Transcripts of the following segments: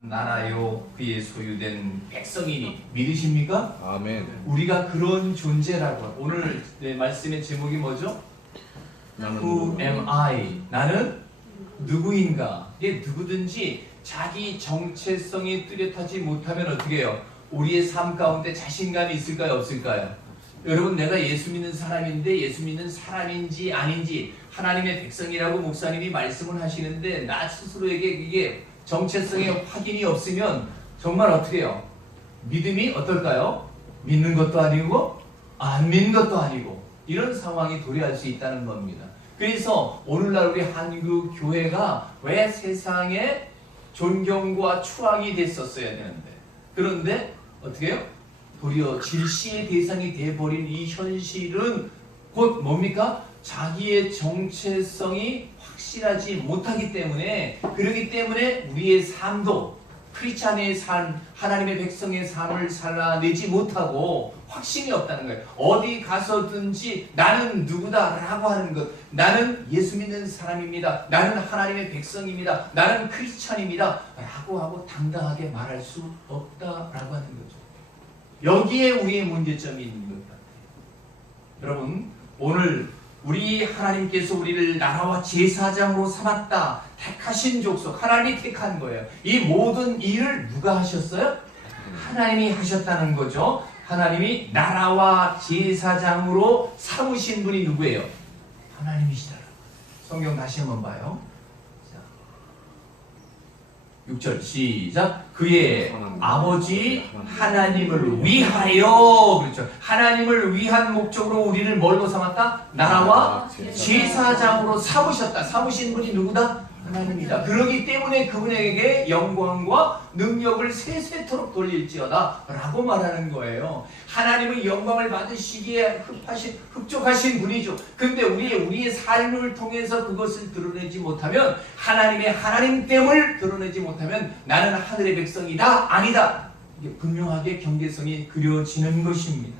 나라요 그의 소유된 백성이니 믿으십니까? 아멘. 우리가 그런 존재라고. 오늘 내 말씀의 제목이 뭐죠? Who am I? 나는 누구인가? 이게 누구든지 자기 정체성이 뚜렷하지 못하면 어떻게 해요? 우리의 삶 가운데 자신감이 있을까요? 없을까요? 여러분, 내가 예수 믿는 사람인데 예수 믿는 사람인지 아닌지 하나님의 백성이라고 목사님이 말씀을 하시는데 나 스스로에게 이게 정체성의 확인이 없으면 정말 어떻게 해요? 믿음이 어떨까요? 믿는 것도 아니고 안 믿는 것도 아니고 이런 상황이 도래할 수 있다는 겁니다. 그래서 오늘날 우리 한국 교회가 왜 세상에 존경과 추앙이 됐었어야 되는데 그런데 어떻게 해요? 도리어 질시의 대상이 돼버린 이 현실은 곧 뭡니까? 자기의 정체성이 확실하지 못하기 때문에, 그렇기 때문에 우리의 삶도 크리스찬의 삶, 하나님의 백성의 삶을 살아내지 못하고 확신이 없다는 거예요. 어디 가서든지 나는 누구다 라고 하는 것, 나는 예수 믿는 사람입니다, 나는 하나님의 백성입니다, 나는 크리스찬입니다 라고 하고 당당하게 말할 수 없다라고 하는 거죠. 여기에 우리의 문제점이 있는 것 같아요. 여러분, 오늘 우리 하나님께서 우리를 나라와 제사장으로 삼았다, 택하신 족속, 하나님이 택한 거예요. 이 모든 일을 누가 하셨어요? 하나님이 하셨다는 거죠. 하나님이 나라와 제사장으로 삼으신 분이 누구예요? 하나님이시더라. 성경 다시 한번 봐요. 6절 시작. 그의 아버지 하나님을 위하여, 그렇죠. 하나님을 위한 목적으로 우리를 뭘로 삼았다? 나라와 제사장으로 삼으셨다. 삼으신 분이 누구다? 하나님이다. 그러기 때문에 그분에게 영광과 능력을 세세토록 돌릴지어다 라고 말하는 거예요. 하나님은 영광을 받으시기에 흡족하신 분이죠. 근데 우리의 삶을 통해서 그것을 드러내지 못하면, 하나님의 하나님됨을 드러내지 못하면 나는 하늘의 백성이다, 아니다, 이게 분명하게 경계성이 그려지는 것입니다.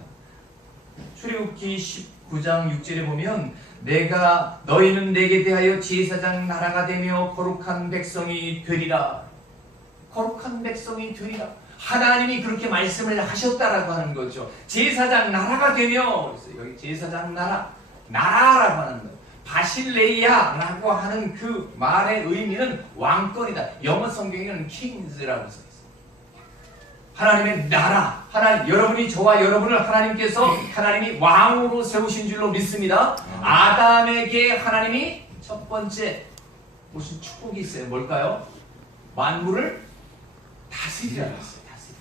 출애굽기 19장 6절에 보면 너희는 내게 대하여 제사장 나라가 되며 거룩한 백성이 되리라. 거룩한 백성이 되리라. 하나님이 그렇게 말씀을 하셨다라고 하는 거죠. 제사장 나라가 되며, 그래서 여기 제사장 나라라고 하는 거예요. 바실레이아라고 하는 그 말의 의미는 왕권이다. 영어 성경에는 kings라고 써 있어요. 하나님의 나라, 여러분이, 저와 여러분을 하나님이 왕으로 세우신 줄로 믿습니다. 아담에게 하나님이 첫 번째 무슨 축복이 있어요. 뭘까요? 만물을 다스리라고 했어요.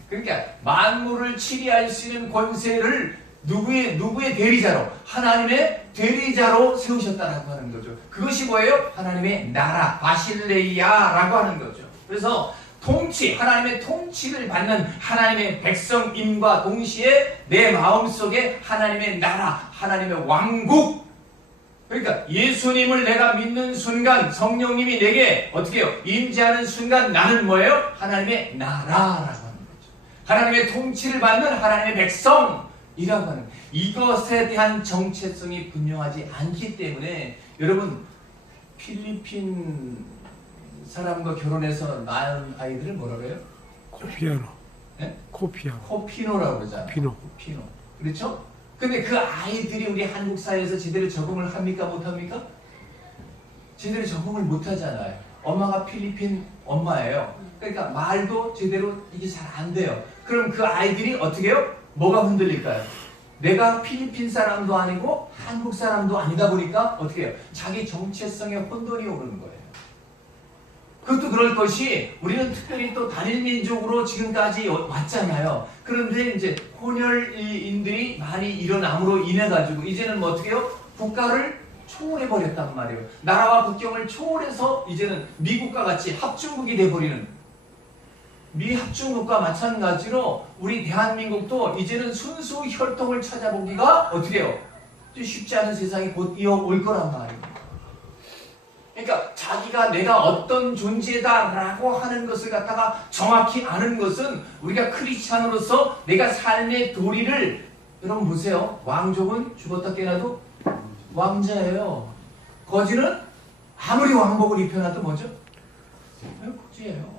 그러니까 만물을 치리할 수 있는 권세를 누구의 대리자로? 하나님의 대리자로 세우셨다라고 하는 거죠. 그것이 뭐예요? 하나님의 나라, 바실레이아라고 하는 거죠. 그래서 하나님의 통치를 받는 하나님의 백성임과 동시에 내 마음속에 하나님의 나라, 하나님의 왕국, 그러니까 예수님을 내가 믿는 순간, 성령님이 내게 어떻게 해요? 임재하는 순간 나는 뭐예요? 하나님의 나라라고 하는 거죠. 하나님의 통치를 받는 하나님의 백성이라고 하는, 이것에 대한 정체성이 분명하지 않기 때문에, 여러분, 필리핀 사람과 결혼해서 낳은 아이들을 뭐라 그래요? 코피아노. 네? 코피노라고 그러잖아요. 피노. 그렇죠? 근데 그 아이들이 우리 한국 사회에서 제대로 적응을 합니까? 못합니까? 제대로 적응을 못하잖아요. 엄마가 필리핀 엄마예요. 그러니까 말도 제대로 이게 잘 안 돼요. 그럼 그 아이들이 어떻게 해요? 뭐가 흔들릴까요? 내가 필리핀 사람도 아니고 한국 사람도 아니다 보니까 어떻게 해요? 자기 정체성에 혼돈이 오는 거예요. 그것도 그럴 것이, 우리는 특별히 또 단일민족으로 지금까지 왔잖아요. 그런데 이제 혼혈인들이 많이 일어남으로 인해 가지고 이제는 뭐 어떻게 해요? 국가를 초월해 버렸단 말이에요. 나라와 국경을 초월해서 이제는 미국과 같이 합중국이 돼버리는, 미합중국과 마찬가지로 우리 대한민국도 이제는 순수 혈통을 찾아보기가 어떻게 해요? 쉽지 않은 세상이 곧 이어올 거란 말이에요. 그러니까 자기가 내가 어떤 존재다라고 하는 것을 갖다가 정확히 아는 것은, 우리가 크리스찬으로서 내가 삶의 도리를, 여러분 보세요. 왕족은 죽었다 깨어나도 왕자예요. 거지는 아무리 왕복을 입혀놔도 뭐죠? 거지예요.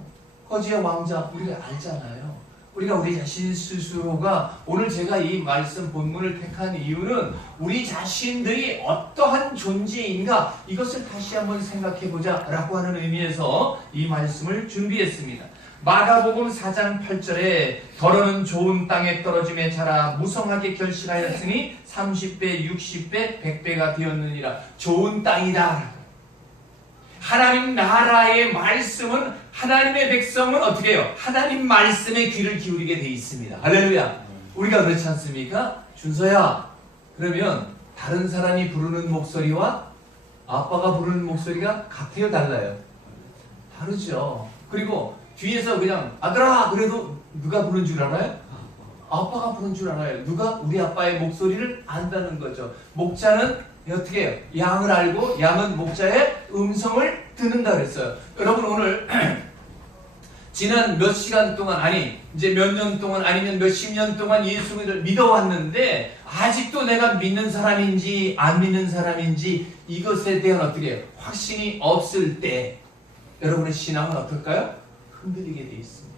허지의 왕자 우리가 알잖아요. 우리가 우리 자신 스스로가 오늘 제가 이 말씀 본문을 택한 이유는 우리 자신들이 어떠한 존재인가 이것을 다시 한번 생각해보자 라고 하는 의미에서 이 말씀을 준비했습니다. 마가복음 4장 8절에 더러는 좋은 땅에 떨어짐에 자라 무성하게 결실하였으니 30배, 60배, 100배가 되었느니라. 좋은 땅이다. 하나님 나라의 말씀은 하나님의 백성은 어떻게 해요? 하나님 말씀에 귀를 기울이게 돼 있습니다. 할렐루야. 우리가 그렇지 않습니까? 준서야, 그러면 다른 사람이 부르는 목소리와 아빠가 부르는 목소리가 같아요, 달라요? 다르죠. 그리고 뒤에서 그냥 아들아 그래도 누가 부른 줄 알아요? 아빠가 부른 줄 알아요. 누가? 우리 아빠의 목소리를 안다는 거죠. 목자는 어떻게 해요? 양을 알고 양은 목자의 음성을 듣는다 그랬어요. 여러분 오늘 지난 몇 시간 동안 아니 이제 몇 년 동안 아니면 몇십 년 동안 예수를 믿어왔는데 아직도 내가 믿는 사람인지 안 믿는 사람인지 이것에 대한 어떻게 해요? 확신이 없을 때 여러분의 신앙은 어떨까요? 흔들리게 돼 있습니다.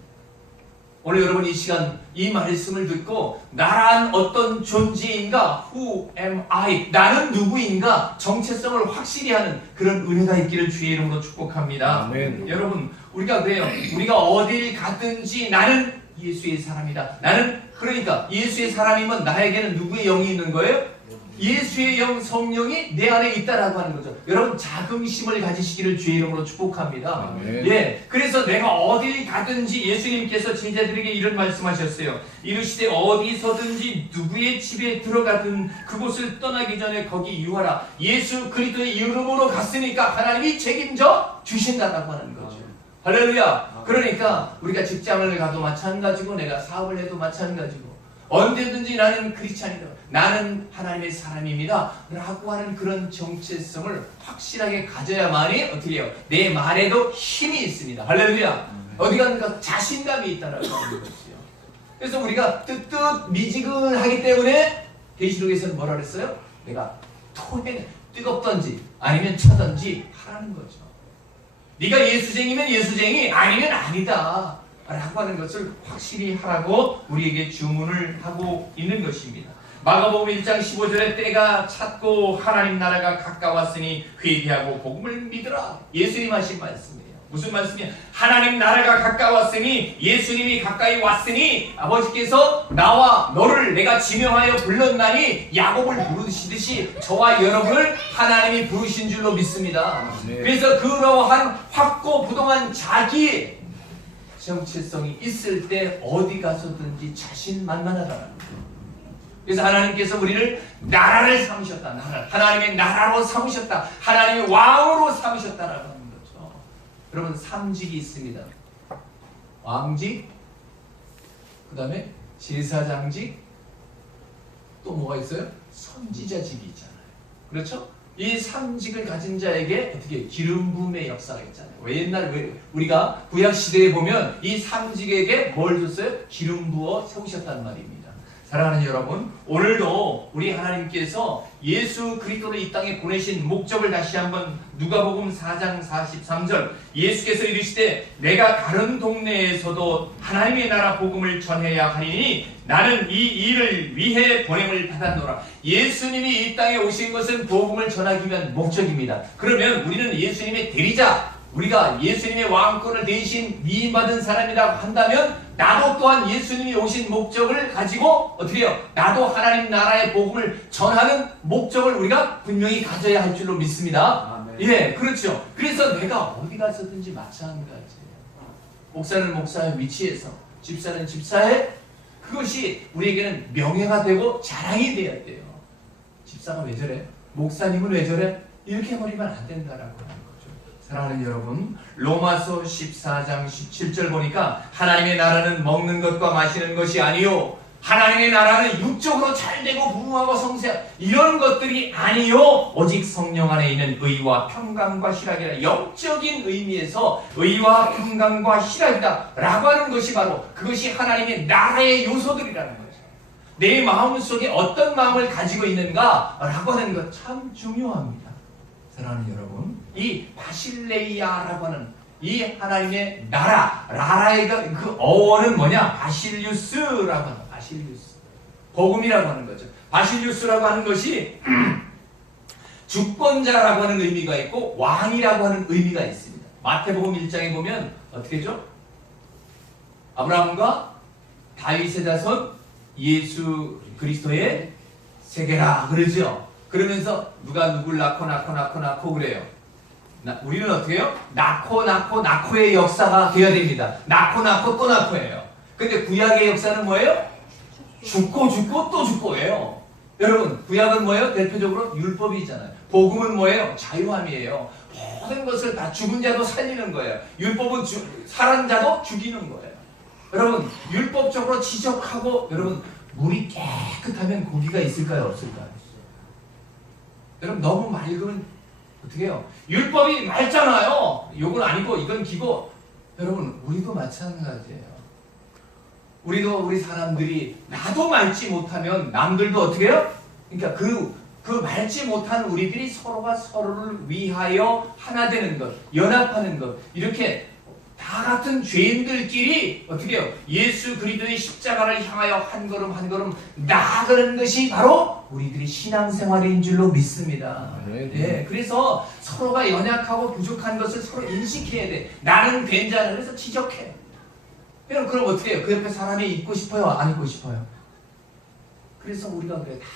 오늘 여러분 이 시간 이 말씀을 듣고 나란 어떤 존재인가? Who am I? 나는 누구인가? 정체성을 확실히 하는 그런 은혜가 있기를 주의 이름으로 축복합니다. 아멘. 여러분 우리가 그래요. 우리가 어딜 가든지 나는 예수의 사람이다. 나는 그러니까 예수의 사람이면 나에게는 누구의 영이 있는 거예요? 예수의 영 성령이 내 안에 있다라고 하는 거죠. 여러분 자긍심을 가지시기를 주의 이름으로 축복합니다. 아멘. 예, 그래서 내가 어딜 가든지 예수님께서 제자들에게 이런 말씀하셨어요. 이르시되 어디서든지 누구의 집에 들어가든 그곳을 떠나기 전에 거기 유하라. 예수 그리스도의 이름으로 갔으니까 하나님이 책임져 주신다라고 하는 거죠. 할렐루야. 그러니까 우리가 직장을 가도 마찬가지고 내가 사업을 해도 마찬가지고 언제든지 나는 크리스찬이다. 나는 하나님의 사람입니다. 라고 하는 그런 정체성을 확실하게 가져야만이 어떻게 해요? 내 말에도 힘이 있습니다. 할렐루야. 어디 가든가 자신감이 있다라고 하는 것이요. 그래서 우리가 뜨뜻 미지근하기 때문에 계시록에서는 뭐라 그랬어요? 내가 토해 뜨겁던지 아니면 차던지 하라는 거죠. 네가 예수쟁이면 예수쟁이 아니면 아니다 라고 하는 것을 확실히 하라고 우리에게 주문을 하고 있는 것입니다. 마가복음 1장 15절에 때가 찼고 하나님 나라가 가까웠으니 회개하고 복음을 믿으라. 예수님 하신 말씀이에요. 무슨 말씀이에요? 하나님 나라가 가까웠으니 예수님이 가까이 왔으니 아버지께서 나와 너를 내가 지명하여 불렀나니 야곱을 부르시듯이 저와 여러분을 하나님이 부르신 줄로 믿습니다. 그래서 그러한 확고부동한 자기 정체성이 있을 때 어디 가서든지 자신만만하다는 거예요. 그래서 하나님께서 우리를 나라를 삼으셨다. 하나님의 나라로 삼으셨다. 하나님의 왕으로 삼으셨다라고 하는 거죠. 여러분 삼직이 있습니다. 왕직, 그 다음에 제사장직, 또 뭐가 있어요? 선지자직이 있잖아요. 그렇죠? 이 삼직을 가진 자에게 어떻게 기름 부음의 역사가 있잖아요. 왜 옛날 우리가 구약 시대에 보면 이 삼직에게 뭘 줬어요? 기름 부어 세우셨단 말입니다. 사랑하는 여러분, 오늘도 우리 하나님께서 예수 그리스도를 이 땅에 보내신 목적을 다시 한번 누가복음 4장 43절 예수께서 이르시되 내가 다른 동네에서도 하나님의 나라 복음을 전해야 하니 나는 이 일을 위해 보냄을 받았노라. 예수님이 이 땅에 오신 것은 복음을 전하기 위한 목적입니다. 그러면 우리는 예수님의 대리자, 우리가 예수님의 왕권을 대신 위임받은 사람이라고 한다면 나도 또한 예수님이 오신 목적을 가지고 어떻게 해요? 나도 하나님 나라의 복음을 전하는 목적을 우리가 분명히 가져야 할 줄로 믿습니다. 예, 그렇죠. 그래서 내가 어디 가서든지 마찬가지예요. 목사는 목사의 위치에서, 집사는 집사의 그것이 우리에게는 명예가 되고 자랑이 되어야 돼요. 집사가 왜 저래? 목사님은 왜 저래? 이렇게 해버리면 안 된다라고 하는 거죠. 사랑하는 여러분, 로마서 14장 17절 보니까 하나님의 나라는 먹는 것과 마시는 것이 아니요 하나님의 나라는 육적으로 잘되고 부흥하고 성세하고 이런 것들이 아니요 오직 성령 안에 있는 의와 평강과 희락이라. 영적인 의미에서 의와 평강과 희락이다 라고 하는 것이 바로 그것이 하나님의 나라의 요소들이라는 거죠. 내 마음속에 어떤 마음을 가지고 있는가 라고 하는 것 참 중요합니다. 사랑하는 여러분, 이 바실레이아라고 하는 이 하나님의 나라, 나라의 그 어원은 뭐냐? 바실리우스라고 하는 거예요. 바실리우스. 복음이라고 하는 거죠. 바실리우스라고 하는 것이 주권자라고 하는 의미가 있고 왕이라고 하는 의미가 있습니다. 마태복음 1장에 보면 어떻게 죠? 아브라함과 다윗의 자손 예수 그리스도의 세계라 그러죠. 그러면서 누가 누굴 낳고 그래요. 우리는 어떻게 해요? 낳고의 역사가 되어야 됩니다. 낳고 또 낳고예요. 근데 구약의 역사는 뭐예요? 죽고 또 죽고예요. 여러분, 구약은 뭐예요? 대표적으로 율법이잖아요. 복음은 뭐예요? 자유함이에요. 모든 것을 다 죽은 자도 살리는 거예요. 율법은 살은 자도 죽이는 거예요. 여러분, 율법적으로 지적하고, 여러분, 물이 깨끗하면 고기가 있을까요? 없을까요? 여러분, 너무 맑으면 어떻게 해요? 율법이 맑잖아요. 이건 아니고 이건 기고. 여러분, 우리도 마찬가지예요. 우리 사람들이 나도 맑지 못하면 남들도 어떻게 해요? 그러니까 그 맑지 못한 우리들이 서로가 서로를 위하여 하나 되는 것, 연합하는 것, 이렇게 다 같은 죄인들끼리 어떻게 해요? 예수 그리스도의 십자가를 향하여 한 걸음 한 걸음 나아가는 것이 바로 우리들이 신앙생활인 줄로 믿습니다. 네, 그래서 서로가 연약하고 부족한 것을 서로 인식해야 돼. 나는 괜찮아. 그래서 지적해. 그럼 어떻게 해요? 그 옆에 사람이 있고 싶어요? 안 있고 싶어요? 그래서 우리가 그래, 다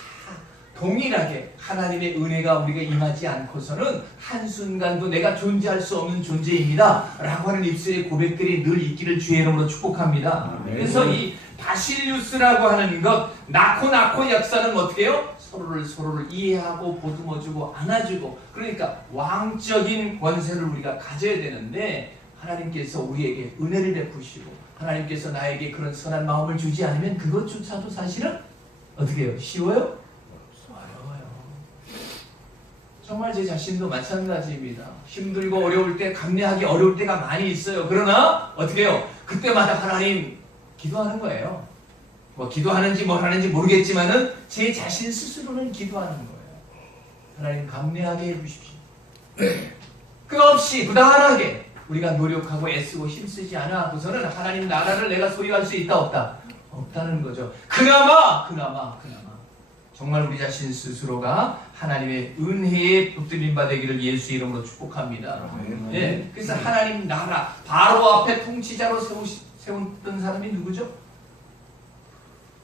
동일하게 하나님의 은혜가 우리가 임하지 않고서는 한순간도 내가 존재할 수 없는 존재입니다 라고 하는 입술의 고백들이 늘 있기를 주의 이름으로 축복합니다. 그래서 이 바실리우스라고 하는 것, 낳고 역사는 어떻게 해요? 서로를 이해하고 보듬어주고 안아주고, 그러니까 왕적인 권세를 우리가 가져야 되는데, 하나님께서 우리에게 은혜를 베푸시고 하나님께서 나에게 그런 선한 마음을 주지 않으면 그것조차도 사실은 어떻게 해요? 쉬워요? 정말 제 자신도 마찬가지입니다. 힘들고 어려울 때, 감내하기 어려울 때가 많이 있어요. 그러나 어떻게 해요? 그때마다 하나님 기도하는 거예요. 뭐 기도하는지 뭘 하는지 모르겠지만은 제 자신 스스로는 기도하는 거예요. 하나님 감내하게 해주십시오. 끝없이 부단하게 우리가 노력하고 애쓰고 힘쓰지 않아서는 하나님 나라를 내가 소유할 수 있다 없다? 없다는 거죠. 그나마 정말 우리 자신 스스로가 하나님의 은혜에 붙들림 받기를 예수 이름으로 축복합니다. 예, 그래서 하나님 나라 바로 앞에 통치자로 세웠던 사람이 누구죠?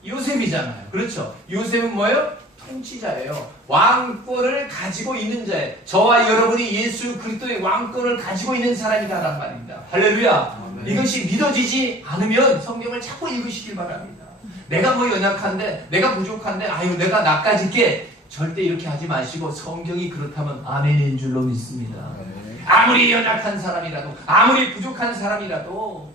요셉이잖아요. 그렇죠? 요셉은 뭐예요? 통치자예요. 왕권을 가지고 있는 자예요. 저와 여러분이 예수 그리스도의 왕권을 가지고 있는 사람이다란 말입니다. 할렐루야. 이것이 믿어지지 않으면 성경을 자꾸 읽으시길 바랍니다. 내가 뭐 연약한데, 내가 부족한데, 아유 내가 나까지 게, 절대 이렇게 하지 마시고 성경이 그렇다면 아멘인 줄로 믿습니다. 아무리 연약한 사람이라도, 아무리 부족한 사람이라도,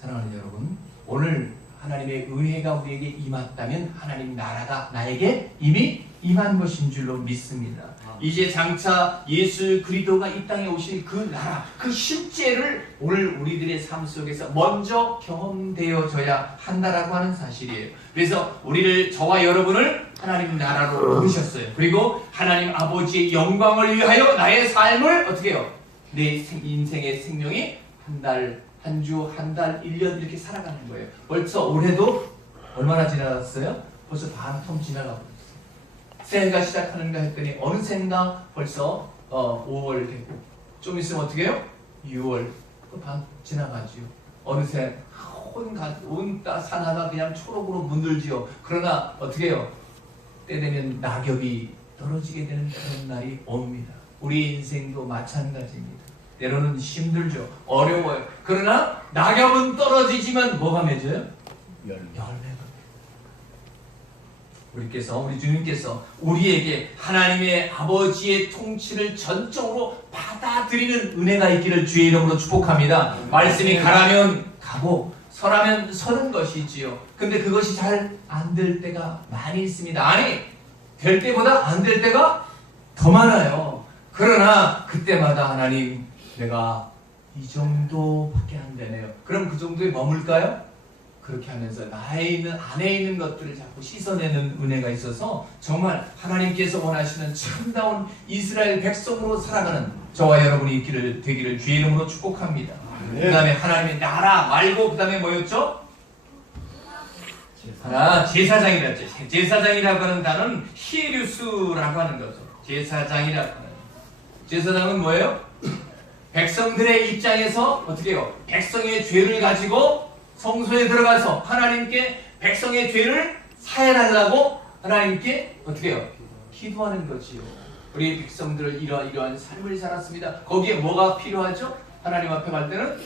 사랑하는 여러분, 오늘 하나님의 은혜가 우리에게 임했다면 하나님 나라가 나에게 이미 임한 것인 줄로 믿습니다. 이제 장차 예수 그리스도가 이 땅에 오실 그 나라, 그 실제를 오늘 우리들의 삶 속에서 먼저 경험되어져야 한다라고 하는 사실이에요. 그래서 저와 여러분을 하나님 나라로 부르셨어요. 그리고 하나님 아버지의 영광을 위하여 나의 삶을 어떻게 해요? 내 인생의 생명이 한 주, 한 달, 1년 이렇게 살아가는 거예요. 벌써 올해도 얼마나 지나갔어요? 벌써 반통 지나가고 있어요. 새해가 시작하는가 했더니 어느샌가 벌써 5월 되고, 좀 있으면 어떻게 해요? 6월 또 반 지나가지요. 어느새 온 산하가 그냥 초록으로 물들지요. 그러나 어떻게 해요? 때 되면 낙엽이 떨어지게 되는 그런 날이 옵니다. 우리 인생도 마찬가지입니다. 때로는 힘들죠. 어려워요. 그러나 낙엽은 떨어지지만 뭐가 맺어요? 열매가. 우리 주님께서 우리에게 하나님의 아버지의 통치를 전적으로 받아들이는 은혜가 있기를 주의 이름으로 축복합니다. 말씀이 가라면 가고 서라면 서는 것이지요. 근데 그것이 잘 안 될 때가 많이 있습니다. 아니, 될 때보다 안 될 때가 더 많아요. 그러나 그때마다 하나님, 내가 이 정도밖에 안 되네요. 그럼 그 정도에 머물까요? 그렇게 하면서 안에 있는 것들을 자꾸 씻어내는 은혜가 있어서 정말 하나님께서 원하시는 참다운 이스라엘 백성으로 살아가는 저와 여러분이 되기를 주의 이름으로 축복합니다. 그 다음에 하나님의 나라 말고 그 다음에 뭐였죠? 제사장이랬죠. 제사장이라고 하는 단어는 히에루스라고 하는 거죠. 제사장이라고 하는. 제사장은 뭐예요? 백성들의 입장에서 어떻게 해요? 백성의 죄를 가지고 성소에 들어가서 하나님께 백성의 죄를 사해달라고 하나님께 어떻게 해요? 기도하는 거지요. 우리 백성들 이러한 삶을 살았습니다. 거기에 뭐가 필요하죠? 하나님 앞에 갈 때는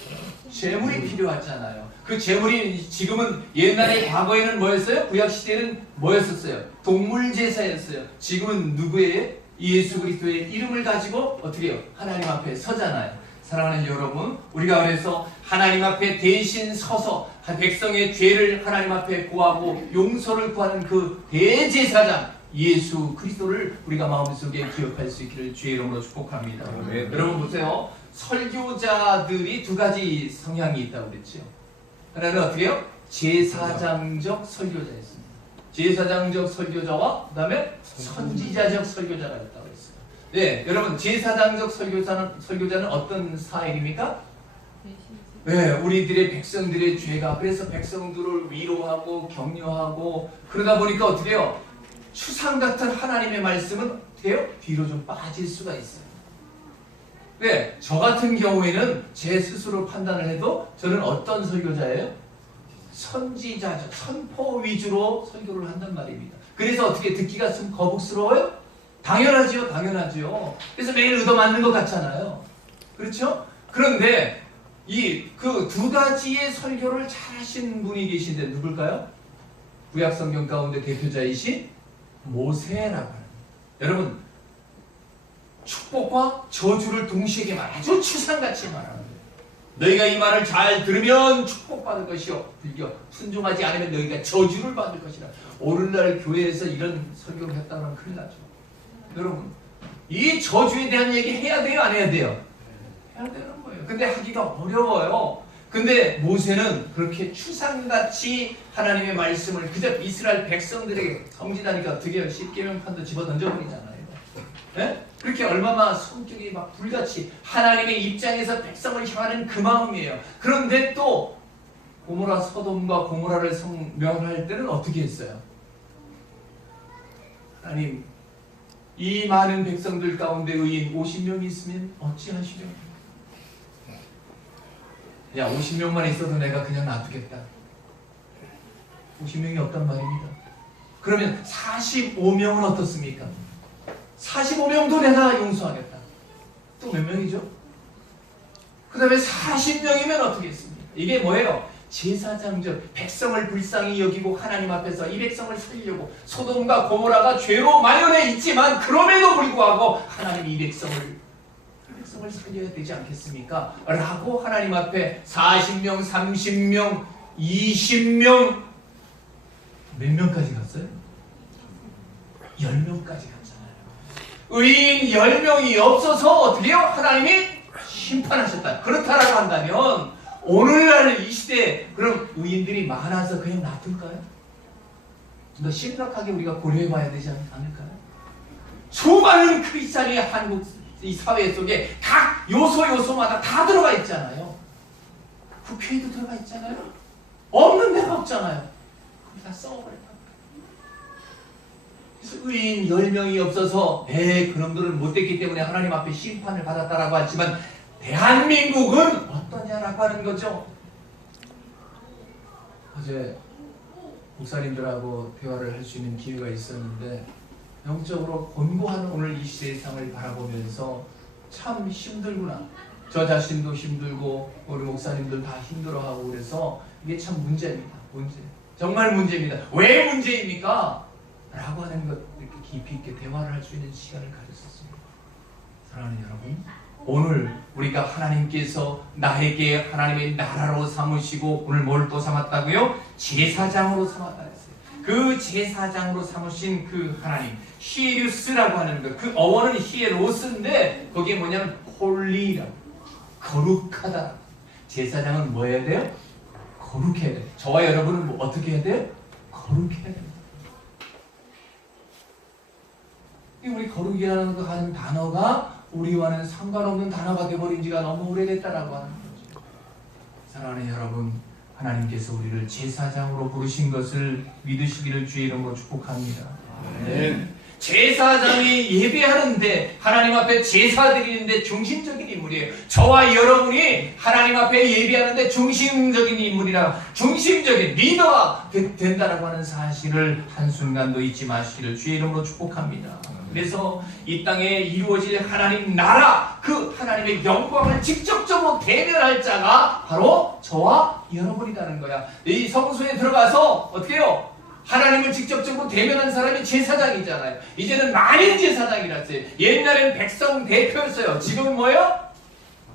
제물이 필요하잖아요. 그 제물이 지금은 옛날에 과거에는 뭐였어요? 구약시대에는 뭐였었어요? 동물 제사였어요. 지금은 누구의? 예수 그리스도의 이름을 가지고 어떻게 해요? 하나님 앞에 서잖아요. 사랑하는 여러분, 우리가 그래서 하나님 앞에 대신 서서 백성의 죄를 하나님 앞에 구하고 용서를 구하는 그 대제사장 예수 그리스도를 우리가 마음속에 기억할 수 있기를 주의 이름으로 축복합니다. 여러분 보세요. 설교자들이 두 가지 성향이 있다고 그랬죠. 하나는 어떻게 해요? 제사장적 설교자였습니다. 제사장적 설교자와 그 다음에 선지자적 설교자가 있다고 했어요. 네, 여러분 제사장적 설교자는 어떤 스타일입니까? 네, 우리들의 백성들의 죄가 그래서 백성들을 위로하고 격려하고 그러다 보니까 어떻게 해요? 추상 같은 하나님의 말씀은 어떻게 해요? 뒤로 좀 빠질 수가 있어요. 네, 저 같은 경우에는 제 스스로 판단을 해도 저는 어떤 설교자예요? 선지자죠. 선포 위주로 설교를 한단 말입니다. 그래서 어떻게 듣기가 좀 거북스러워요? 당연하지요. 당연하지요. 그래서 매일 얻어맞는 것 같잖아요. 그렇죠? 그런데 이 그 두 가지의 설교를 잘 하신 분이 계신데 누굴까요? 구약 성경 가운데 대표자이신 모세라고 하는. 여러분 축복과 저주를 동시에 말하는 아주 추상같이 말하는 거예요. 너희가 이 말을 잘 들으면 축복받을 것이요 불교 순종하지 않으면 너희가 저주를 받을 것이라. 오늘날 교회에서 이런 설교를 했다면 큰일 나죠. 여러분 이 저주에 대한 얘기 해야 돼요? 안 해야 돼요? 해야 되는 거예요. 근데 하기가 어려워요. 근데 모세는 그렇게 추상같이 하나님의 말씀을 그저 이스라엘 백성들에게 성지다니까 어떻게 해요? 십계명판도 집어 던져버리잖아요. 네? 그렇게 얼마나 성격이 막 불같이 하나님의 입장에서 백성을 향하는 그 마음이에요. 그런데 또 고모라 소돔과 고모라를 멸할 때는 어떻게 했어요? 하나님 이 많은 백성들 가운데 의인 50명이 있으면 어찌하시려고? 야 50명만 있어도 내가 그냥 놔두겠다. 50명이 없단 말입니다. 그러면 45명은 어떻습니까? 45명도 내가 용서하겠다. 또 몇 명이죠? 그 다음에 40명이면 어떻게 했습니까? 이게 뭐예요? 제사장적 백성을 불쌍히 여기고 하나님 앞에서 이 백성을 살리려고 소돔과 고모라가 죄로 만연해 있지만 그럼에도 불구하고 하나님이 이 백성을 살려야 되지 않겠습니까? 라고 하나님 앞에 40명, 30명, 20명 몇 명까지 갔어요? 10명까지 갔잖아요. 의인 10명이 없어서 어떻게 해요? 하나님이 심판하셨다. 그렇다라고 한다면 오늘날 이 시대에 그럼 의인들이 많아서 그냥 놔둘까요? 더 심각하게 우리가 고려해 봐야 되지 않을까요? 수많은 크리스찬이 한국 이 사회 속에 각 요소마다 다 들어가 있잖아요. 국회에도 들어가 있잖아요. 없는 데가 없잖아요. 그걸 다 써버렸다. 그래서 의인 10명이 없어서 그놈들을 못됐기 때문에 하나님 앞에 심판을 받았다라고 하지만 대한민국은 어떠냐라고 하는 거죠. 어제 목사님들하고 대화를 할 수 있는 기회가 있었는데 영적으로 곤고한 오늘 이 세상을 바라보면서 참 힘들구나. 저 자신도 힘들고 우리 목사님들 다 힘들어하고 그래서 이게 참 문제입니다. 문제. 정말 문제입니다. 왜 문제입니까? 라고 하는 것 이렇게 깊이 있게 대화를 할 수 있는 시간을 가졌었습니다. 사랑하는 여러분, 오늘 우리가 하나님께서 나에게 하나님의 나라로 삼으시고 오늘 뭘 또 삼았다고요? 제사장으로 삼았다 했어요. 그 제사장으로 삼으신 그 하나님 히에루스라고 하는 것, 그 어원은 히에로스인데 거기에 뭐냐면 홀리라고, 거룩하다. 제사장은 뭐 해야 돼요? 거룩해야 돼. 저와 여러분은 뭐 어떻게 해야 돼요? 거룩해야 돼요. 우리 거룩이라는 그 하는 단어가 우리와는 상관없는 단어가 되어버린 지가 너무 오래됐다라고 하는 거죠. 사랑하는 여러분, 하나님께서 우리를 제사장으로 부르신 것을 믿으시기를 주의 이름으로 축복합니다. 네. 제사장이 예배하는데, 하나님 앞에 제사 드리는데 중심적인 인물이에요. 저와 여러분이 하나님 앞에 예배하는데 중심적인 인물이라, 중심적인 리더가 된다라고 하는 사실을 한순간도 잊지 마시기를 주의 이름으로 축복합니다. 그래서 이 땅에 이루어질 하나님 나라, 그 하나님의 영광을 직접적으로 대면할 자가 바로 저와 여러분이라는 거야. 이 성소에 들어가서 어떻게 해요? 하나님을 직접적으로 대면한 사람이 제사장이잖아요. 이제는 만인 제사장이라서요. 옛날에는 백성 대표였어요. 지금은 뭐예요?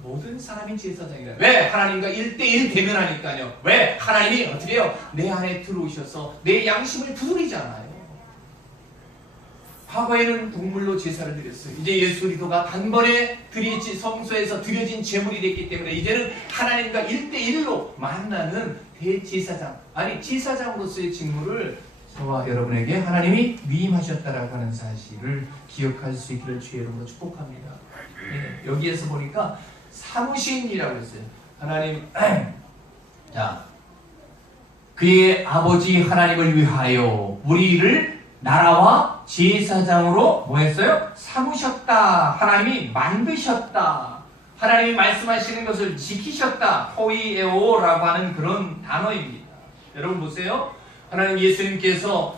모든 사람이 제사장이라. 왜? 하나님과 1대1 대면하니까요. 왜? 하나님이 어떻게 해요? 내 안에 들어오셔서 내 양심을 두드리잖아요. 과거에는 동물로 제사를 드렸어요. 이제 예수 그리스도가 단번에 드리지 성소에서 드려진 제물이 됐기 때문에 이제는 하나님과 1대1로 만나는 대제사장, 아니 제사장으로서의 직무를 저와 여러분에게 하나님이 위임하셨다라고 하는 사실을 기억할 수 있기를 주의 이름으로 축복합니다. 네, 여기에서 보니까 사무신이라고 했어요. 하나님, 자, 그의 아버지 하나님을 위하여 우리를 나라와 제사장으로 뭐 했어요? 삼으셨다. 하나님이 만드셨다. 하나님이 말씀하시는 것을 지키셨다. 포이에오라고 하는 그런 단어입니다. 여러분 보세요. 하나님 예수님께서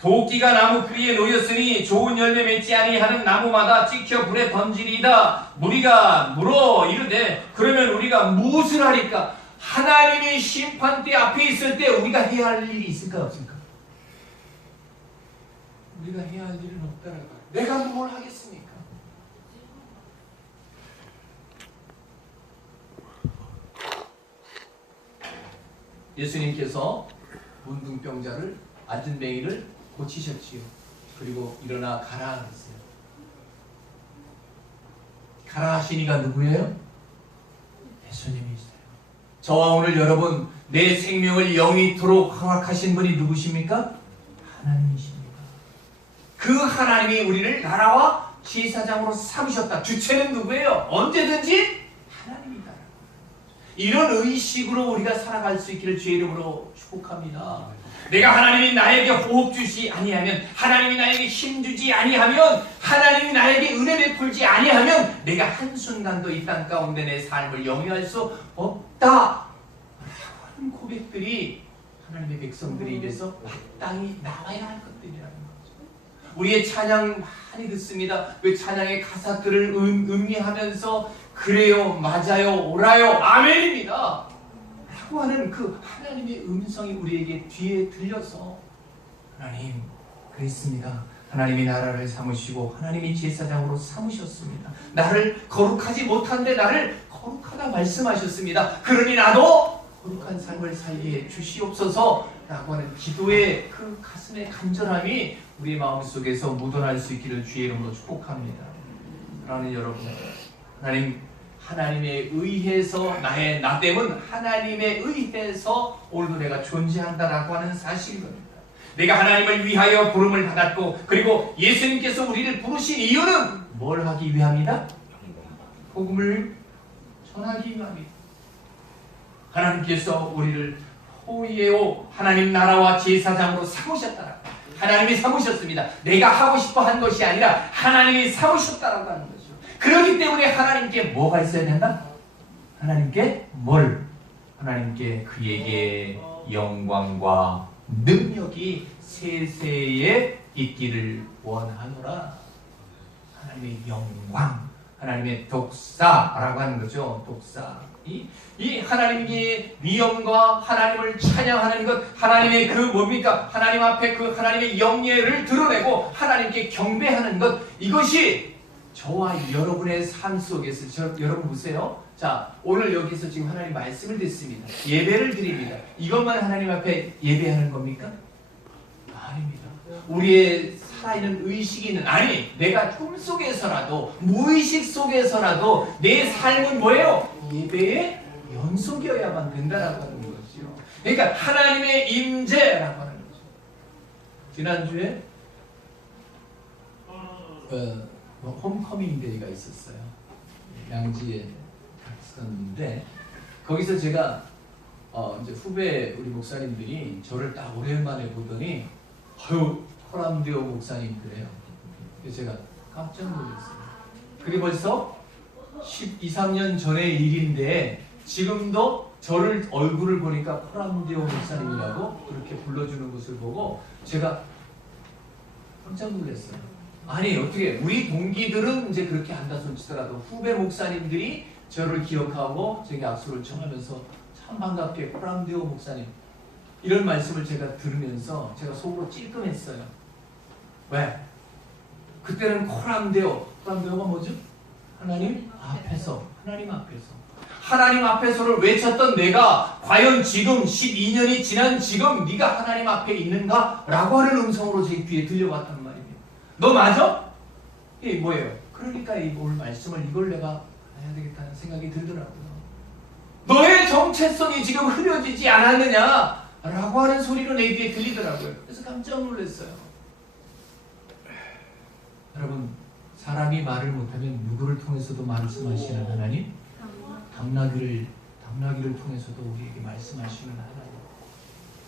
도끼가 나무 뿌리에 놓였으니 좋은 열매 맺지 아니하는 나무마다 찍혀 불에 던지리이다. 무리가 물어 이르되 그러면 우리가 무엇을 하리까? 하나님의 심판대 앞에 있을 때 우리가 해야 할 일이 있을까 없을까? 우리가 해야 할 일은 없다라고. 내가 뭘 하겠습니까? 예수님께서 문둥병자를, 안진뱅이를 고치셨지요. 그리고 일어나 가라 그랬어요. 가라 하신 이가 누구예요? 예수님이세요. 저와 오늘 여러분, 내 생명을 영원토록 허락하신 분이 누구십니까? 하나님이십니다. 그 하나님이 우리를 나라와 제사장으로 삼으셨다. 주체는 누구예요? 언제든지 하나님이다. 이런 의식으로 우리가 살아갈 수 있기를 주의 이름으로 축복합니다. 내가 하나님이 나에게 호흡 주시 아니하면, 하나님이 나에게 힘 주지 아니하면, 하나님이 나에게 은혜 베풀지 아니하면 내가 한순간도 이 땅 가운데 내 삶을 영위할 수 없다 라고 하는 고백들이 하나님의 백성들의 입에서 마땅히 나와야 할 것들이라는 거죠. 우리의 찬양 많이 듣습니다. 그 찬양의 가사들을 음미하면서 그래요, 맞아요, 옳아요, 아멘입니다 라고 하는 그 하나님의 음성이 우리에게 뒤에 들려서, 하나님 그랬습니다. 하나님이 나라를 삼으시고 하나님이 제사장으로 삼으셨습니다. 나를 거룩하지 못한데 나를 거룩하다 말씀하셨습니다. 그러니 나도 거룩한 삶을 살게 주시옵소서 라고 하는 기도의 그 가슴의 간절함이 우리 마음속에서 묻어날 수 있기를 주의 이름으로 축복합니다. 사랑하는 여러분, 하나님에 의해서 나 때문 하나님에 의해서 오늘도 내가 존재한다라고 하는 사실입니다. 내가 하나님을 위하여 부름을 받았고, 그리고 예수님께서 우리를 부르신 이유는 뭘 하기 위함이다? 복음을 전하기 위함이다. 하나님께서 우리를 호이에오 하나님 나라와 제사장으로 삼으셨다. 하나님이 삼으셨습니다. 내가 하고 싶어 한 것이 아니라 하나님이 삼으셨다라고 하는 거죠. 그렇기 때문에 하나님께 뭐가 있어야 된다? 하나님께 뭘? 하나님께 그에게 영광과 능력이 세세에 있기를 원하노라. 하나님의 영광, 하나님의 독사라고 하는 거죠. 독사. 이 하나님의 위엄과 하나님을 찬양하는 것, 하나님의 그 뭡니까? 하나님 앞에 그 하나님의 영예를 드러내고 하나님께 경배하는 것, 이것이 저와 여러분의 삶 속에서, 여러분 보세요. 자, 오늘 여기서 지금 하나님 말씀을 듣습니다. 예배를 드립니다. 이것만 하나님 앞에 예배하는 겁니까? 아닙니다. 우리의 살아있는 의식이 있는, 아니 내가 꿈속에서라도 무의식 속에서라도 내 삶은 뭐예요? 예배의 연속이어야만 된다라고 하는 거죠. 그러니까 하나님의 임재라고 하는 거죠. 지난주에 홈커밍 데이가 있었어요. 양지에 갔었는데 거기서 제가 이제 후배 우리 목사님들이 저를 딱 오랜만에 보더니 아유 호람디오 목사님 그래요. 그래서 제가 깜짝 놀랐어요. 그게 벌써 12, 13년 전의 일인데 지금도 저를 얼굴을 보니까 호람디오 목사님이라고 그렇게 불러주는 것을 보고 제가 깜짝 놀랐어요. 아니 어떻게 우리 동기들은 이제 그렇게 한다 손치더라도 후배 목사님들이 저를 기억하고 제게 악수를 청하면서 참 반갑게 호람디오 목사님 이런 말씀을 제가 들으면서 제가 속으로 찔끔했어요. 왜? 그때는 호람디오가 뭐죠? 하나님 앞에서 하나님 앞에서를 외쳤던 내가 과연 지금 12년이 지난 지금 네가 하나님 앞에 있는가? 라고 하는 음성으로 제 귀에 들려왔단 말이에요. 너 맞아? 이게 뭐예요? 그러니까 오늘 말씀을 이걸 내가 해야 되겠다는 생각이 들더라고요. 너의 정체성이 지금 흐려지지 않았느냐? 라고 하는 소리로 내 귀에 들리더라고요. 그래서 깜짝 놀랐어요. 여러분, 사람이 말을 못하면 누구를 통해서도 말씀하시는 하나님? 당나귀를 통해서도 우리에게 말씀하시는 하나님.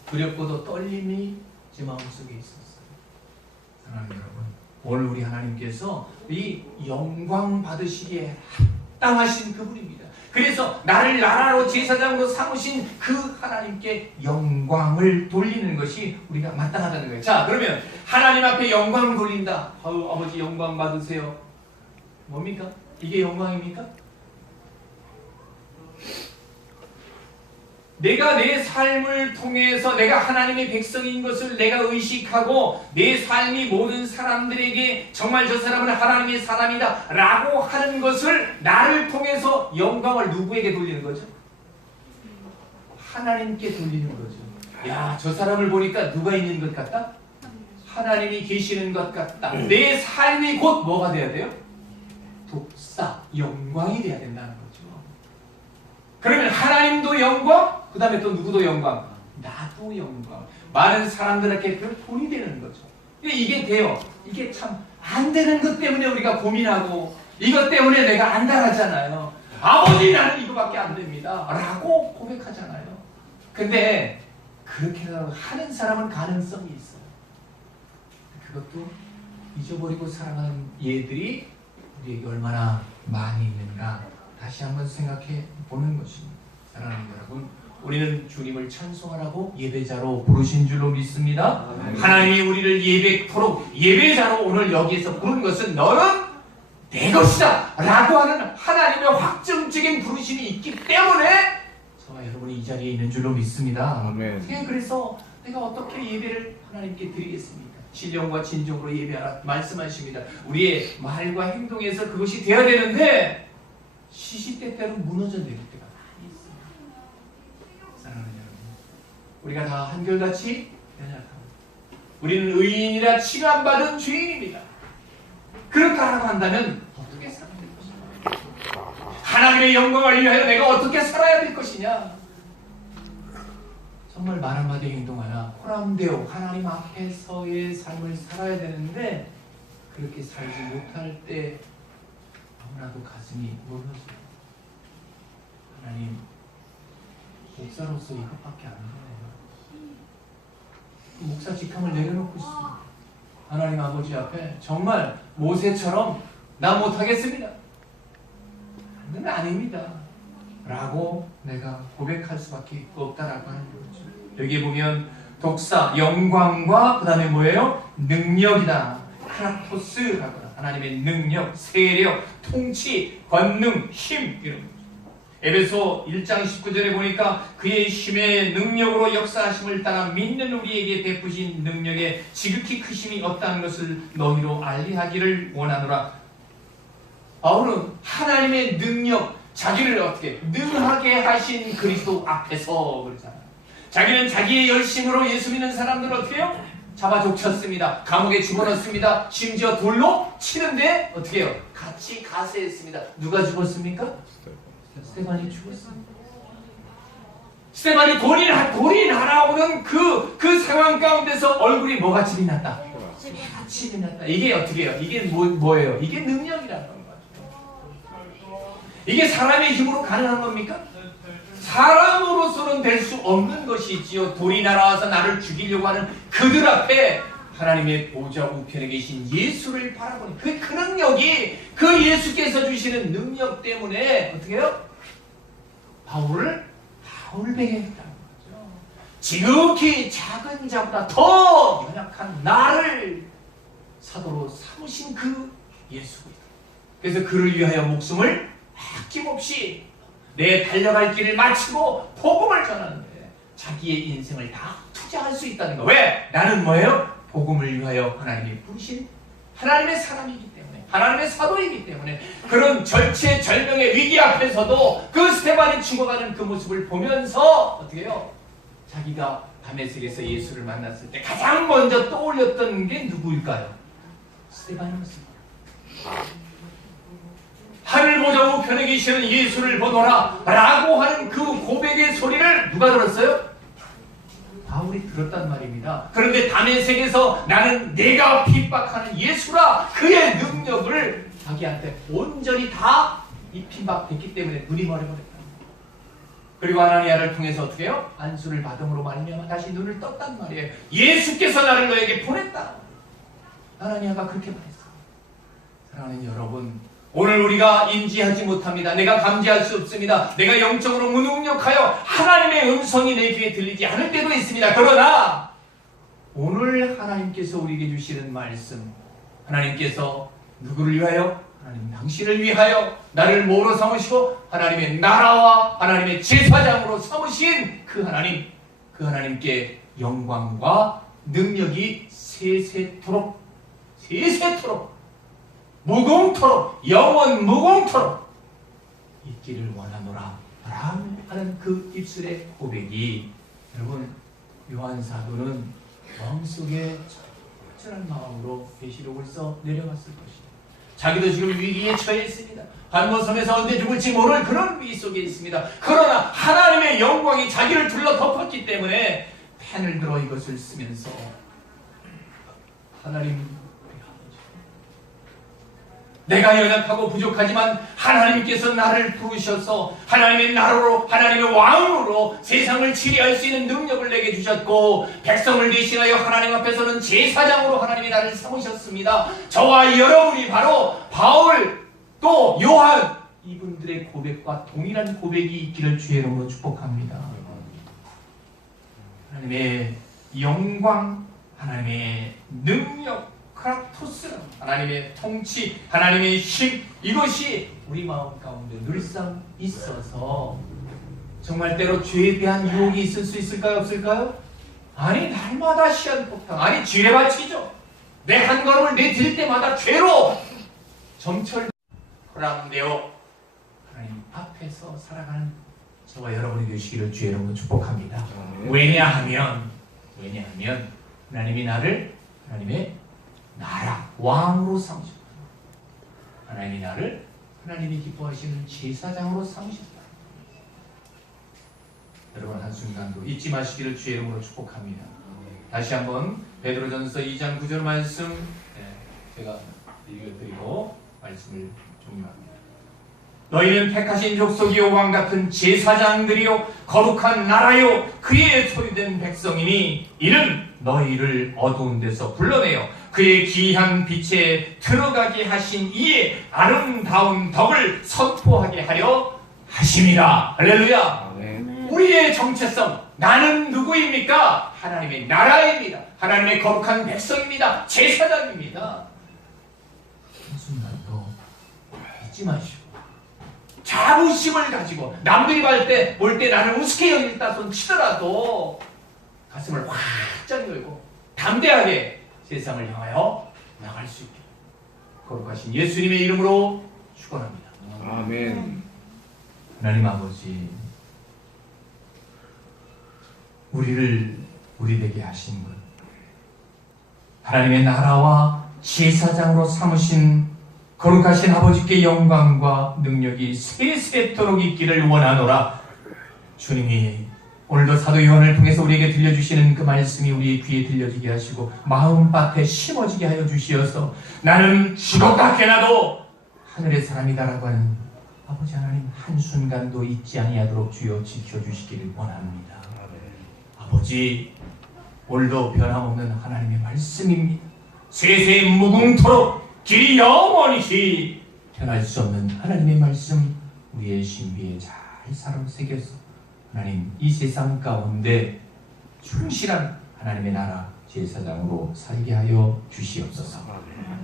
두렵고도 떨림이 제 마음속에 있었어요. 사랑하는 여러분, 오늘 우리 하나님께서 이 영광 받으시기에 합당하신 그분입니다. 그래서 나를 나라로 제사장으로 삼으신 그 하나님께 영광을 돌리는 것이 우리가 마땅하다는 거예요. 자, 그러면 하나님 앞에 영광을 돌린다. 아버지 영광 받으세요. 뭡니까? 이게 영광입니까? 내가 내 삶을 통해서 내가 하나님의 백성인 것을 내가 의식하고 내 삶이 모든 사람들에게 정말 저 사람은 하나님의 사람이다 라고 하는 것을 나를 통해서 영광을 누구에게 돌리는 거죠? 하나님께 돌리는 거죠. 야, 저 사람을 보니까 누가 있는 것 같다? 하나님이 계시는 것 같다. 내 삶이 곧 뭐가 돼야 돼요? 독사, 영광이 돼야 된다는 거죠. 그러면 하나님도 영광, 그 다음에 또 누구도 영광? 나도 영광. 많은 사람들에게 그 돈이 되는 거죠. 이게 돼요. 이게 참 안 되는 것 때문에 우리가 고민하고 이것 때문에 내가 안달하잖아요. 아버지 나는 이거밖에 안 됩니다 라고 고백하잖아요. 근데 그렇게 하는 사람은 가능성이 있어요. 그것도 잊어버리고 살아가는 예들이 우리에게 얼마나 많이 있는가 다시 한번 생각해 보는 것입니다. 사랑하는 여러분, 우리는 주님을 찬송하라고 예배자로 부르신 줄로 믿습니다. 하나님이 우리를 예배토록 예배자로 오늘 여기에서 부른 것은 너는 내 것이다 라고 하는 하나님의 확정적인 부르심이 있기 때문에 저와 여러분이 이 자리에 있는 줄로 믿습니다. 아멘. 그래서 내가 어떻게 예배를 하나님께 드리겠습니까? 신령과 진정으로 예배하라 말씀하십니다. 우리의 말과 행동에서 그것이 되어야 되는데 시시때때로 무너져 내릴 때가 많이 있습니다. 사랑하는 여러분, 우리가 다 한결같이 연약하고 우리는 의인이라 칭함받은 죄인입니다. 그렇다라고 한다면 어떻게 살아야 될 것이냐? 하나님의 영광을 위하여 내가 어떻게 살아야 될 것이냐? 정말 말 한마디 행동 하나 호람되어 하나님 앞에서의 삶을 살아야 되는데 그렇게 살지 못할 때 너무나도 가슴이 무너져요. 하나님, 목사로서 이것밖에 안 되네요. 목사 직함을 내려놓고 있습니다. 하나님 아버지 앞에 정말 모세처럼 나 못하겠습니다. 그건 아닙니다 라고 내가 고백할 수밖에 없다라고 하는 거죠. 여기 보면 독사, 영광과 그 다음에 뭐예요? 능력이다. 크라토스라고 하나님의 능력, 세력, 통치, 권능, 힘 이런 거죠. 에베소 1장 19절에 보니까 그의 힘의 능력으로 역사하심을 따라 믿는 우리에게 베푸신 능력에 지극히 크심이 없다는 것을 너희로 알리하기를 원하노라. 바울은 하나님의 능력, 자기를 어떻게 능하게 하신 그리스도 앞에서 그러잖아요. 자기는 자기의 열심으로 예수 믿는 사람들을 어떻게 해요? 잡아 족쳤습니다. 감옥에 집어넣습니다. 심지어 돌로 치는데 어떻게 해요? 같이 가세했습니다. 누가 죽었습니까? 스테반이 죽었습니다. 스테반이 돌이 날아오는 그 상황 가운데서 얼굴이 뭐가 질이 났다? 질이 났다. 이게 어떻게 해요? 이게 뭐예요? 이게 능력이라는 거죠. 이게 사람의 힘으로 가능한 겁니까? 사람으로서는 될 수 없는 것이지요. 돌이 날아와서 나를 죽이려고 하는 그들 앞에 하나님의 보좌 우편에 계신 예수를 바라보는 그 능력이, 그 예수께서 주시는 능력 때문에 어떻게 해요? 바울에게 했다는 거죠. 지극히 작은 자보다 더 연약한 나를 사도로 삼으신 그 예수입니다. 그래서 그를 위하여 목숨을 아낌없이 내 달려갈 길을 마치고 복음을 전하는데 자기의 인생을 다 투자할 수 있다는 거. 왜? 나는 뭐예요? 복음을 위하여 하나님이 부르신 하나님의 사람이기 때문에, 하나님의 사도이기 때문에. 그런 절체절명의 위기 앞에서도 그 스테반이 죽어가는 그 모습을 보면서 어떻게 해요? 자기가 다메섹에서 예수를 만났을 때 가장 먼저 떠올렸던 게 누구일까요? 스테반이었습니다. 하늘 보좌 우편에 계시는 예수를 보노라 라고 하는 그 고백의 소리를 누가 들었어요? 바울이 들었단 말입니다. 그런데 다메섹에서 나는 내가 핍박하는 예수라, 그의 능력을 자기한테 온전히 다 입힌박됐기 때문에 눈이 멀어버렸다. 그리고 아나니아를 통해서 어떻게 해요? 안수를 받음으로 말미암아 다시 눈을 떴단 말이에요. 예수께서 나를 너에게 보냈다. 아나니아가 그렇게 말했어요. 사랑하는 여러분, 오늘 우리가 인지하지 못합니다. 내가 감지할 수 없습니다. 내가 영적으로 무능력하여 하나님의 음성이 내 귀에 들리지 않을 때도 있습니다. 그러나 오늘 하나님께서 우리에게 주시는 말씀, 하나님께서 누구를 위하여? 하나님 당신을 위하여 나를 뭐로 삼으시고 하나님의 나라와 하나님의 제사장으로 삼으신 그 하나님, 그 하나님께 영광과 능력이 세세토록 무공토록 영원 무공토록 있기를 원하노라 하는 그 입술의 고백이, 여러분, 요한 사도는 마음속에 철저한 마음으로 계시록을 써 내려갔을 것입니다. 자기도 지금 위기에 처해 있습니다. 반모섬에서 언제 죽을지 모를 그런 위기 속에 있습니다. 그러나 하나님의 영광이 자기를 둘러 덮었기 때문에 펜을 들어 이것을 쓰면서 하나님, 내가 연약하고 부족하지만 하나님께서 나를 부르셔서 하나님의 나라로, 하나님의 왕으로 세상을 치리할 수 있는 능력을 내게 주셨고, 백성을 대신하여 하나님 앞에서는 제사장으로 하나님이 나를 삼으셨습니다. 저와 여러분이 바로 바울 또 요한, 이분들의 고백과 동일한 고백이 있기를 주의 이름으로 축복합니다. 하나님의 영광, 하나님의 능력, 크라토스, 하나님의 통치, 하나님의 힘, 이것이 우리 마음 가운데 늘상 있어서 정말 때로 죄에 대한 유혹이 있을 수 있을까요? 없을까요? 아니, 날마다 시한폭탄, 아니 죄받치죠. 내 한 걸음을 내딜 때마다 죄로 점철 호람되어 하나님 앞에서 살아가는 저와 여러분이 되시기를 주의 이름으로 축복합니다. 왜냐하면 하나님이 나를 하나님의 나라 왕으로 삼으셨다. 하나님이 나를 하나님이 기뻐하시는 제사장으로 삼으셨다. 여러분, 한순간도 잊지 마시기를 주의 이름으로 축복합니다. 다시 한번 베드로전서 2장 9절 말씀 제가 읽어드리고 말씀을 종료합니다. 너희는 택하신 족속이요 왕같은 제사장들이요 거룩한 나라요 그의 소유된 백성이니 이는 너희를 어두운 데서 불러내어 그의 귀한 빛에 들어가게 하신 이의 아름다운 덕을 선포하게 하려 하심이라. 할렐루야. 아멘. 우리의 정체성, 나는 누구입니까? 하나님의 나라입니다. 하나님의 거룩한 백성입니다. 제사장입니다. 한순간도 잊지 마시고 자부심을 가지고 남들이 볼 때 나는 우습게 여긴다 손 치더라도 가슴을 활짝 열고 담대하게 세상을 향하여 나갈 수 있게 거룩하신 예수님의 이름으로 축원합니다. 아멘. 하나님 아버지, 우리를 우리 되게 하신 것, 하나님의 나라와 제사장으로 삼으신 거룩하신 아버지께 영광과 능력이 세세토록 있기를 원하노라. 주님이 오늘도 사도 요한을 통해서 우리에게 들려주시는 그 말씀이 우리의 귀에 들려지게 하시고 마음밭에 심어지게 하여 주시어서 나는 지독하게 나도 하늘의 사람이다라고 하는 아버지 하나님 한순간도 잊지 아니하도록 주여 지켜주시기를 원합니다. 아버지, 오늘도 변함없는 하나님의 말씀입니다. 세세 무궁토록 길이 영원히 변할 수 없는 하나님의 말씀 우리의 신비에 잘 살아 새겨서 하나님 이 세상 가운데 충실한 하나님의 나라 제사장으로 살게 하여 주시옵소서.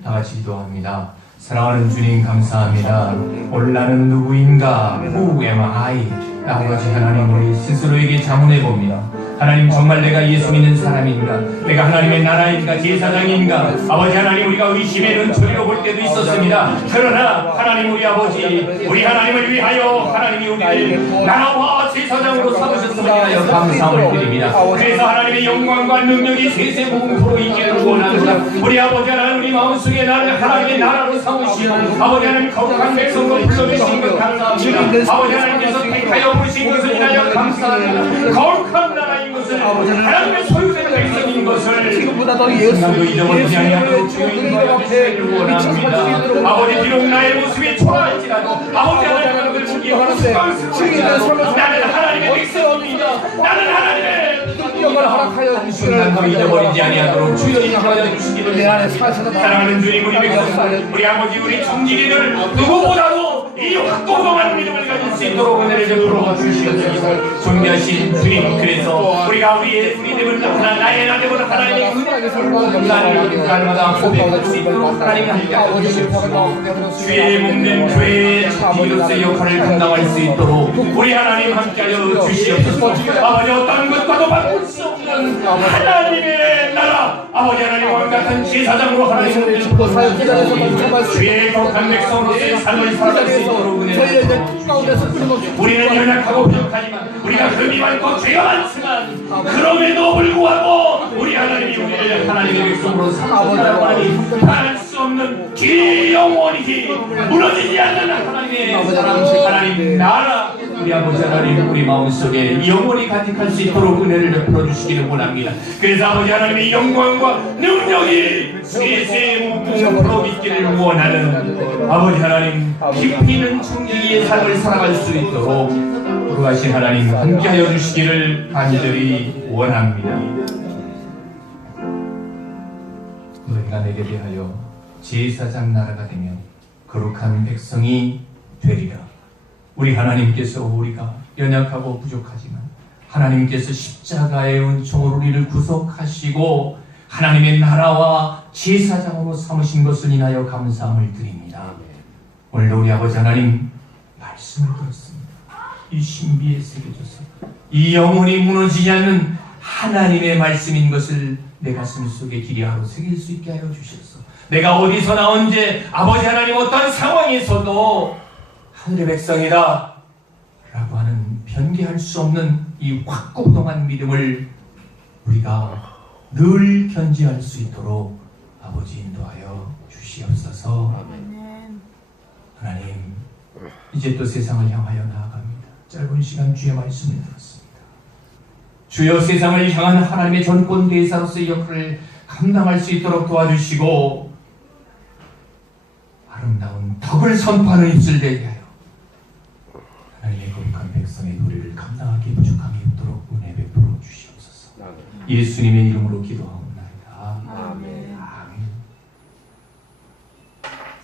다 같이 기도합니다. 사랑하는 주님 감사합니다. 오늘 나는 누구인가? Who am I? 아버지 하나님 우리 스스로에게 자문해 봅니다. 하나님 정말 내가 예수 믿는 사람인가? 내가 하나님의 나라인가? 제사장인가? 아버지 하나님 우리가 의심의 눈초리로 볼 때도 있었습니다. 그러나 하나님 우리 아버지 우리 하나님을 위하여 하나님이 우리를 나라와 제사장으로 삼으셨음을 인하여 감사함을 드립니다. 그래서 하나님의 영광과 능력이 세세무궁토록 있기를 원합니다. 우리 아버지 하나님 우리 마음속에 나를 하나님의 나라로 삼으시고 아버지 하나님 거룩한 백성으로 불러주신 것 감사합니다. 아버지 하나님께서 택하여 부르신 것을 인하여 감사합니다. 거룩한 나라인 것을 하나님의 소유된 백성인 것을 지금보다 더 예수 잊어버리지 아니하도록 주님 앞에 원합니다. 아버지 비록 나의 모습이 초라할지라도 아버지 하나님의 것을 보기에 수고스럽습니다. 나는 하나님의 백성입니다. 나는 하나님의 영광을 허락하여 순간도 잊어버리지 아니하도록 주여 인하여 주시기를 내 안에 사셔서 사랑하는 주님 우리 백성 우리 아버지 우리 청지기들 누구보다도 이 확고동한 믿음을 가질 수 있도록 은혜를 베풀어 주시옵소서. 존귀하신 주님 그래서 우리가 우리의 믿음을 하나 나의 나대보다 하나님의 은혜를 날마다 고백할 수 있도록 하나님 함께 하여 주시옵소서. 주의 몸된 교회의 청지기로서의 역할을 감당할 수 있도록 우리 하나님 함께 하여 주시옵소서. 아버지 어떤 것과도 바꿀 수 없는 하나님의 나라 아버지 하나님 왕 같은 제사장으로 하나님을 드리고 주의 거룩한 백성으로서의 삶을 살아갈 수 있도록 은혜를 우리는 연약하고 부족하지만 우리가 흠이 많고 죄가 많지만 그럼에도 불구하고 우리 하나님이 우리를 하나님의 백성으로 삼으시라고 하니 변할 수 없는 길이 영원히 무너지지 않는 하나님의 사랑 하나님 나라 우리 아버지 하나님 우리 마음속에 영원히 가득할 수 있도록 은혜를 베풀어 주시기를 원합니다. 그래서 아버지 하나님의 영광과 능력이 세세무궁토록 있기를 원하는 아버지 하나님 깊이 있는 청지기의 삶을 살아갈 수 있도록 거룩하신 하나님 함께하여 주시기를 간절히 원합니다. 너희가 내게 대하여 제사장 나라가 되며 거룩한 백성이 되리라. 우리 하나님께서 우리가 연약하고 부족하지만 하나님께서 십자가의 은총으로 우리를 구속하시고 하나님의 나라와 제사장으로 삼으신 것을 인하여 감사함을 드립니다. 오늘도 우리 아버지 하나님 말씀을 들었습니다. 이 신비에 새겨져서 이 영혼이 무너지지 않는 하나님의 말씀인 것을 내 가슴 속에 기리하러 새길 수 있게 하여 주셔서 내가 어디서나 언제 아버지 하나님 어떤 상황에서도 하늘의 백성이다 라고 하는 변개할 수 없는 이 확고동한 믿음을 우리가 늘 견지할 수 있도록 아버지 인도하여 주시옵소서. 하나님 이제 또 세상을 향하여 나아갑니다. 짧은 시간 주의 말씀을 들었습니다. 주여 세상을 향한 하나님의 전권 대사로서의 역할을 감당할 수 있도록 도와주시고 아름다운 덕을 선포하는 입술 되게 하여 하나님의 거룩한 백성의 노래를 감당하기 부족함이 없도록 은혜 베풀어 주시옵소서. 예수님의 이름으로 기도하옵나이다. 아멘.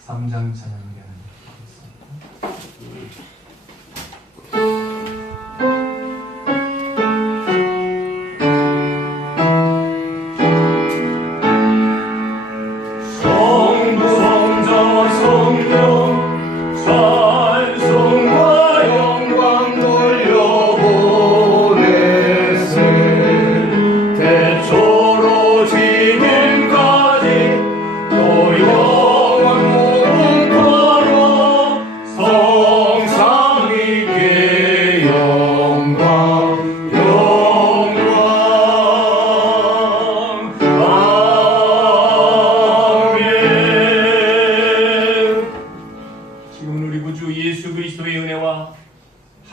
3장 찬양하겠습니다. 또 영원 무궁토록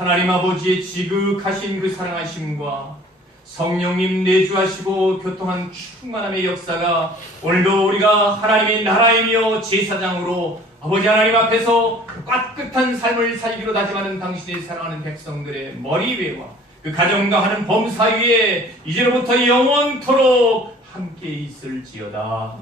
하나님 아버지의 지극하신 그 사랑하심과 성령님 내주하시고 교통한 충만함의 역사가 오늘도 우리가 하나님의 나라이며 제사장으로 아버지 하나님 앞에서 꽉끗한 삶을 살기로 다짐하는 당신의 사랑하는 백성들의 머리 위에와 그 가정과 하는 범사 위에 이제로부터 영원토록 함께 있을지어다.